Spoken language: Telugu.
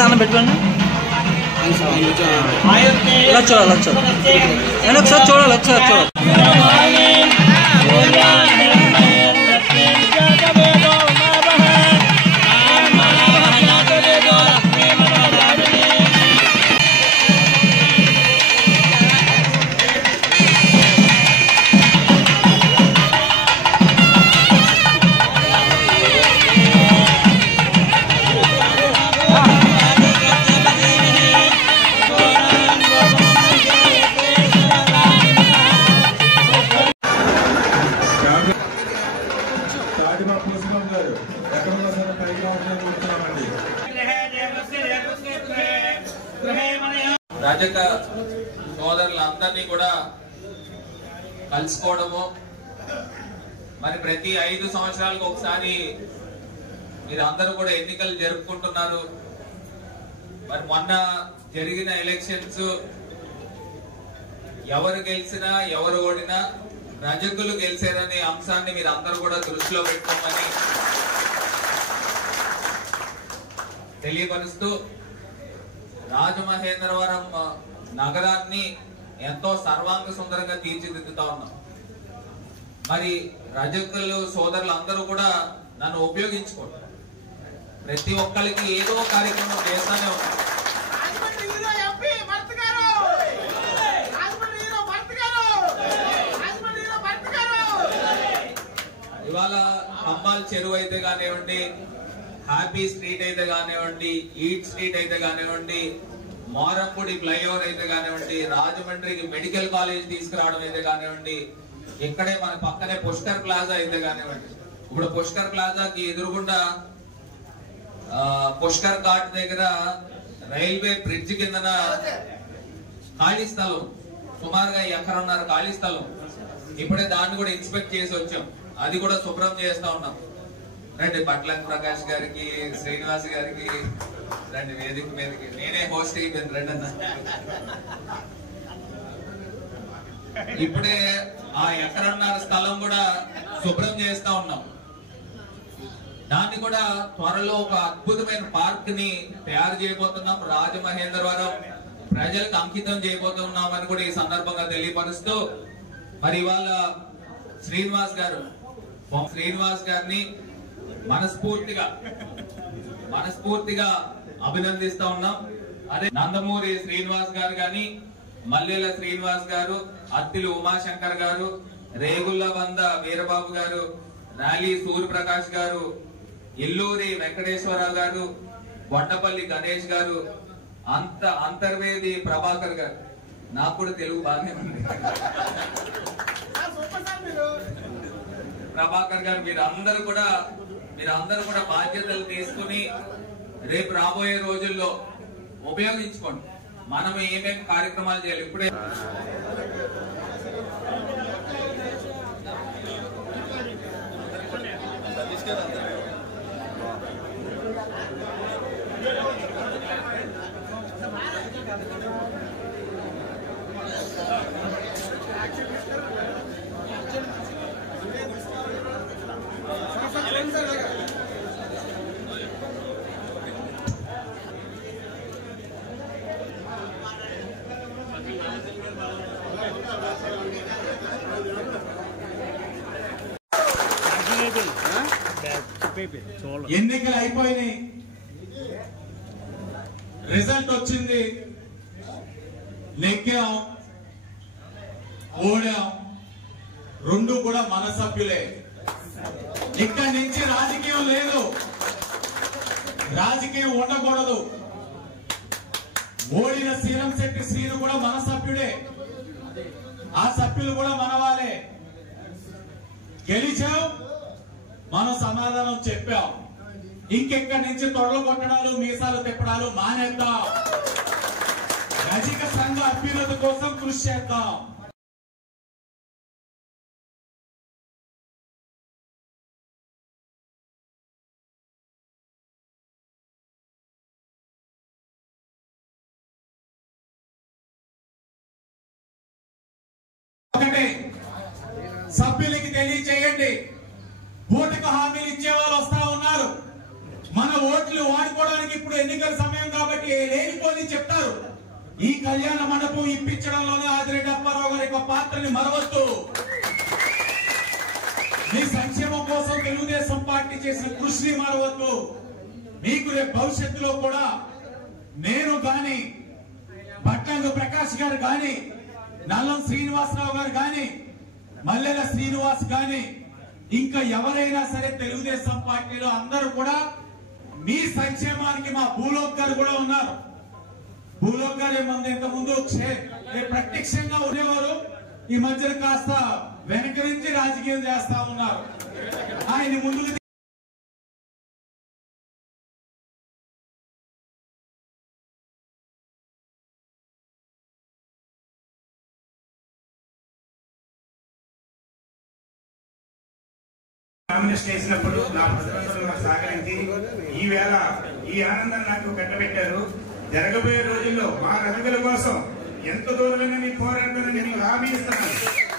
దానం పెట్టుకోండి. ఇలా చూడాలి, ఒకసారి చూడాలి, ఒకసారి చూడాలి. రజక సోదరులందరినీ కూడా కలుసుకోవడము, మరి ప్రతి 5 సంవత్సరాలకు ఒకసారి మీరు అందరూ కూడా ఎన్నికలు జరుపుకుంటున్నారు. మరి మొన్న జరిగిన ఎలక్షన్స్ ఎవరు గెలిచినా ఎవరు ఓడినా రజకులు గెలిచారనే అంశాన్ని మీరు అందరూ కూడా దృష్టిలో పెట్టుకోమని తెలియపరుస్తూ రాజమహేంద్రవరం నగరాన్ని ఎంతో సర్వాంగ సుందరంగా తీర్చిదిద్దుతా ఉన్నాం. మరి రజకులు సోదరులు అందరూ కూడా నన్ను ఉపయోగించుకోండి. ప్రతి ఒక్కరికి ఏదో కార్యక్రమం చేస్తానే ఉన్నాం. ఇవాళ కంబాల్ చెరువు అయితే కానివ్వండి, హ్యాపీ స్ట్రీట్ అయితే కానివ్వండి, ఈట్ స్ట్రీట్ అయితే కానివ్వండి, మారంపూడి ఫ్లైఓవర్ అయితే కానివ్వండి, రాజమండ్రికి మెడికల్ కాలేజ్ తీసుకురావడం అయితే కానివ్వండి, ఇక్కడే మన పక్కనే పుష్కర్ ప్లాజా అయితే కానివ్వండి. ఇప్పుడు పుష్కర్ ప్లాజాకి ఎదురుగుండా పుష్కర్ ఘాట్ దగ్గర రైల్వే బ్రిడ్జ్ కిందన ఖాళీ స్థలం, సుమారుగా 1.5 ఎకరం ఖాళీ స్థలం. ఇప్పుడే దాన్ని కూడా ఇన్స్పెక్ట్ చేసి వచ్చాం, అది కూడా శుభ్రం చేస్తా ఉన్నాం. రండి, పట్లంక ప్రకాష్ గారికి, శ్రీనివాస్ గారికి రండి వేదిక మీదకి. నేనే హోస్ట్ అయిపోయింది, రండి అన్న. ఇప్పుడే ఆ 1.5 ఎకరం స్థలం కూడా శుభ్రం చేస్తా ఉన్నాం. దాన్ని కూడా త్వరలో ఒక అద్భుతమైన పార్క్ ని తయారు చేయబోతున్నాం. రాజమహేంద్రవరం ప్రజలకు అంకితం చేయబోతున్నాం అని కూడా ఈ సందర్భంగా తెలియపరుస్తూ, మరి ఇవాళ శ్రీనివాస్ గారిని మనస్ఫూర్తిగా అభినందిస్తా ఉన్నాం. అదే నందమూరి శ్రీనివాస్ గారు గాని, మల్లెల శ్రీనివాస్ గారు, అత్తిలి ఉమాశంకర్ గారు, రేగుల వంద వీరబాబు గారు, రాలి సూర్యప్రకాష్ గారు, ఇల్లూరి వెంకటేశ్వరరావు గారు, వడ్డపల్లి గణేష్ గారు, అంతర్వేది ప్రభాకర్ గారు. నాకు కూడా తెలుగు బాగానే ఉంది. ప్రభాకర్ గారు, మీరందరూ కూడా బాధ్యతలు తీసుకుని రేపు రాబోయే రోజుల్లో ఉపయోగించుకోండి. మనం ఏమేమి కార్యక్రమాలు చేయాలి ఇప్పుడే. ఎన్నికలు అయిపోయినాయి, రిజల్ట్ వచ్చింది, నెగ్గాం, ఓడాం, రెండు కూడా మన సభ్యులే. ఇక్కడి నుంచి రాజకీయం లేదు, రాజకీయం ఉండకూడదు. ఓడిన శ్రీరంశెట్టి శ్రీను కూడా మన సభ్యుడే, ఆ సభ్యులు కూడా మన వాళ్ళే. గెలిచాం, మనం సమాధానం చెప్పాం. ఇంకెక్కడి నుంచి తొడలు కొట్టడాలు, మీసాలు తిప్పడాలు మానేద్దాం. రజక సంఘ అభ్యున్నతి కోసం కృషి చేద్దాం. ఒకటి సభ్యులకి తెలియచేయండి, ఓటుకు హామీలు ఇచ్చే వాళ్ళు వస్తా ఉన్నారు. మన ఓట్లు వాడుకోవడానికి ఇప్పుడు ఎన్నికల సమయం కాబట్టి లేనిపోని చెప్తారు. ఈ కళ్యాణ మండపం ఇప్పించడంలోనే ఆదిరెడ్డి అప్పారావు గారి యొక్క పాత్రని మరవద్దు. మీ సంక్షేమం కోసం తెలుగుదేశం పార్టీ చేసిన కృషిని మరవద్దు. మీకు రేపు భవిష్యత్తులో కూడా నేను గాని, భట్లంగ ప్రకాష్ గారు గాని, నల్లం శ్రీనివాసరావు గారు గాని, మల్లెల శ్రీనివాస్ గాని, ఇంకా ఎవరైనా సరే తెలుగుదేశం పార్టీలో అందరూ కూడా మీ సంక్షేమానికి మా భూలోక్ గారు కూడా ఉన్నారు. భూలోక్ గారు ఇంత ముందు ప్రత్యక్షంగా ఉండేవారు. ఈ మధ్యన కాస్త వెనక నుంచి రాజకీయం చేస్తా ఉన్నారు. ఆయన ముందుకు నామినేషన్ చేసినప్పుడు నా ప్రతిపక్షులు నాకు సహకరించి ఈవేళ ఈ ఆనందం నాకు కట్టబెట్టారు. జరగబోయే రోజుల్లో మా రజకుల కోసం ఎంత దూరమైనా మీకు పోరాడతానని మీకు హామీ ఇస్తున్నాను.